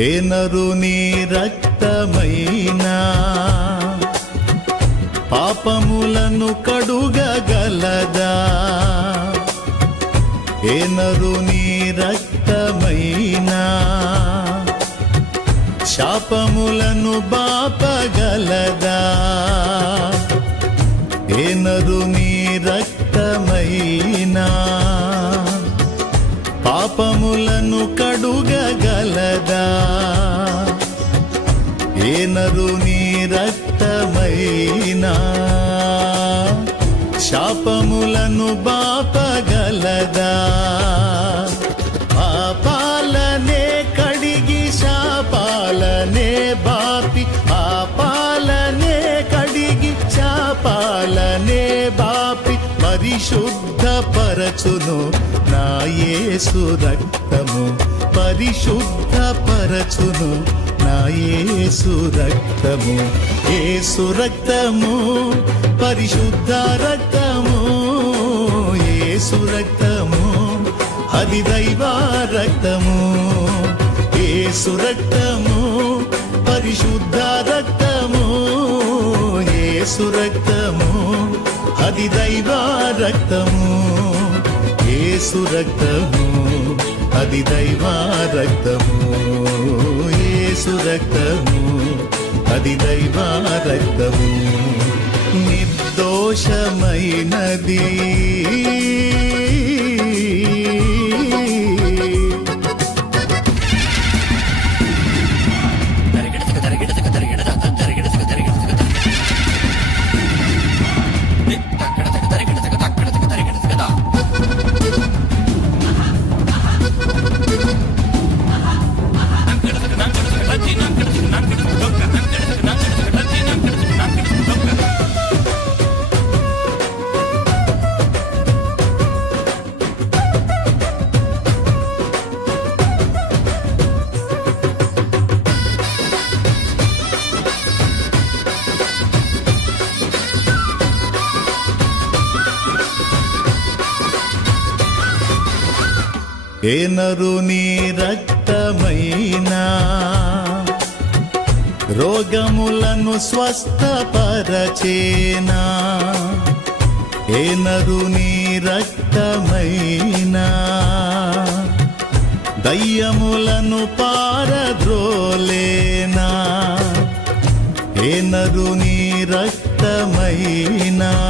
ఏ నరుని రక్తమైనా? పాపములను కడుగగలదా? ఏ నరుని రక్తమైనా? శాపములను బాపగలదా? ఏ నరుని రక్తమైనా? పాపములను కడుగగలదా? ఏ నీ రక్తమైనా. శాపములను బాపగలదా. పాపాలనే కడిగి శాపాలనే బాపి పాపాలనే కడిగి శాపాలనే బాపి పరిశుద్ధ పరచును నా యేసు రక్తము పరిశుద్ధ పరచును యేసు రక్తము యేసు రక్తము పరిశుద్ధ రక్తము యేసు రక్తము అది దైవ రక్తము యేసు రక్తము పరిశుద్ధ రక్తము యేసు రక్తము అది దైవ రక్తము యేసు రక్తము అది దైవ రక్తము యేసు రక్తము అది దైవ రక్తము నిర్దోషమైనది. ఏనరు నీ రక్తమైనా? రోగములను స్వస్థపరచేనా? ఏనరు నీ రక్తమైనా? దయ్యములను పారద్రోలేనా? ఏనరు నీ రక్తమైనా?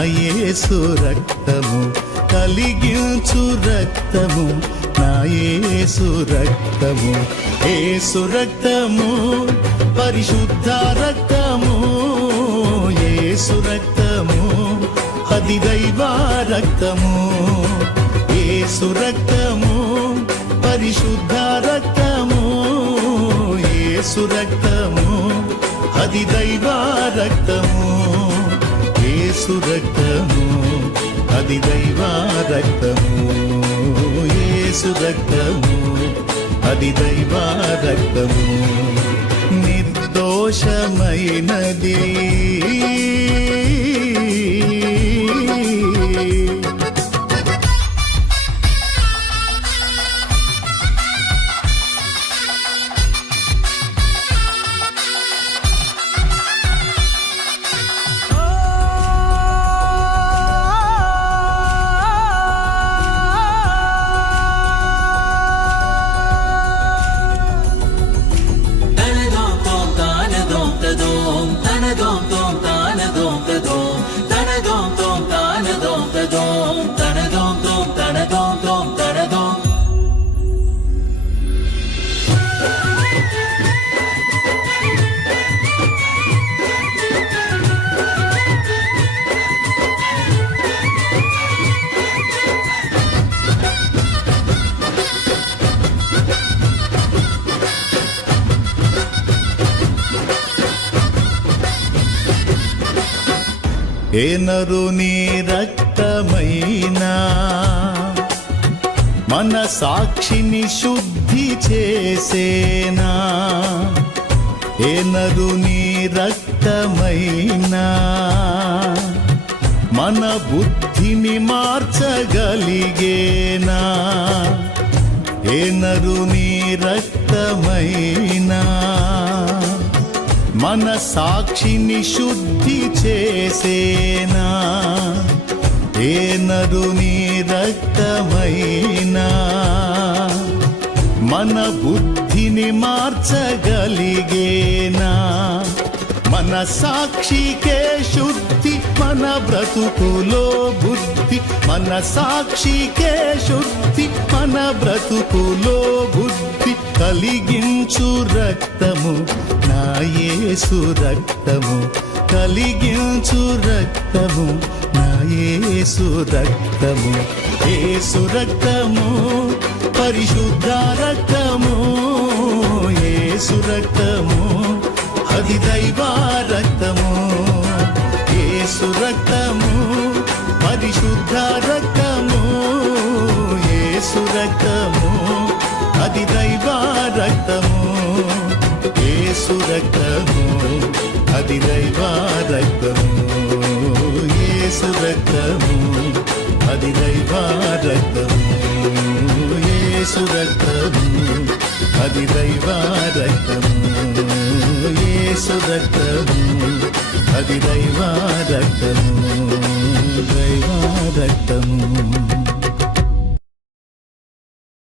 నాయేసు రక్తము కలిగించు రక్తము. నాయేసు రక్తము ఏసు రక్తము పరిశుద్ధ రక్తము. ఏసు రక్తము అది దైవ రక్తము. ఏసు రక్తము పరిశుద్ధ రక్తము. ఏసు రక్తము అది దైవ రక్తము. యేసు రక్తము అది దైవ రక్తము. యేసు రక్తము అది దైవ రక్తము. నిర్దోషమైనది. ఏ నరుని రక్తమైనా? మన సాక్షిని శుద్ధి చేసేనా? ఏ నరుని రక్తమైనా? మన బుద్ధిని మార్చగలిగేనా? ఏ నరుని రక్తమైనా? మన సాక్షిని శుద్ధి చేసేనా? ఏ నరుని రక్తమైనా? మన బుద్ధిని మార్చగలిగేనా? మన సాక్షికే శుద్ధి మన బ్రతుకులో బుద్ధి మన సాక్షికే శుద్ధి. మన బ్రతుకులో బుద్ధి కలిగించు రక్తము. నాయేసు రక్తము కలిగించు రక్తము. నాయేసు రక్తము. యేసు రక్తము పరిశుద్ధ రక్తము. యేసు రక్తము అది దైవ రక్తము. యేసు రక్తము పరిశుద్ధ రక్తము యేసు రక్తము అది దైవ రక్తము యేసు రక్తము అది దైవ రక్తము యేసు రక్తము అది దైవ రక్తము యేసు రక్తము అది దైవ రక్తము. యేసు రక్తము అది దైవ రక్తము దైవ రక్తము